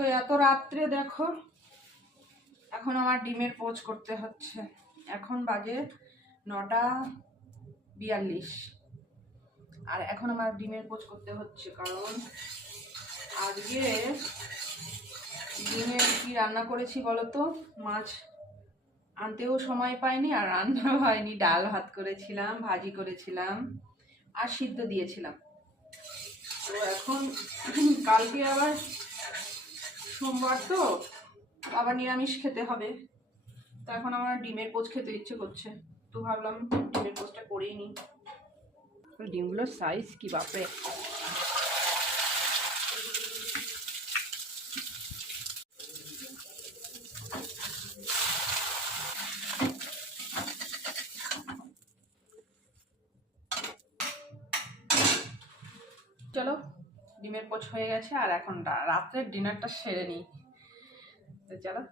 তো এত রাত্রে দেখো এখন আমার ডিমের পোচ করতে হচ্ছে। এখন বাজে 9:42 আর এখন আমার ডিমের পোচ করতে হচ্ছে, কারণ আজকে ডিমের কি রান্না করেছি বলতো? মাছ আনতেও সময় পাইনি আর রান্নাও হয়নি। ডাল ভাত করেছিলাম, ভাজি করেছিলাম আর সিদ্ধ দিয়েছিলাম। তো এখন কালকে আবার সোমবার, তো আবার নিরামিষ খেতে হবে। তো এখন আমার ডিমের পোচ খেতে ইচ্ছে করছে, তো ভাবলাম ডিমের পোচটা করেই নিই। ডিমগুলোর সাইজ কি বাপরে! চলো ডিমের পোচ হয়ে গেছে, আর এখন রাত্রের ডিনারটা সেরে নিই। তো চলো।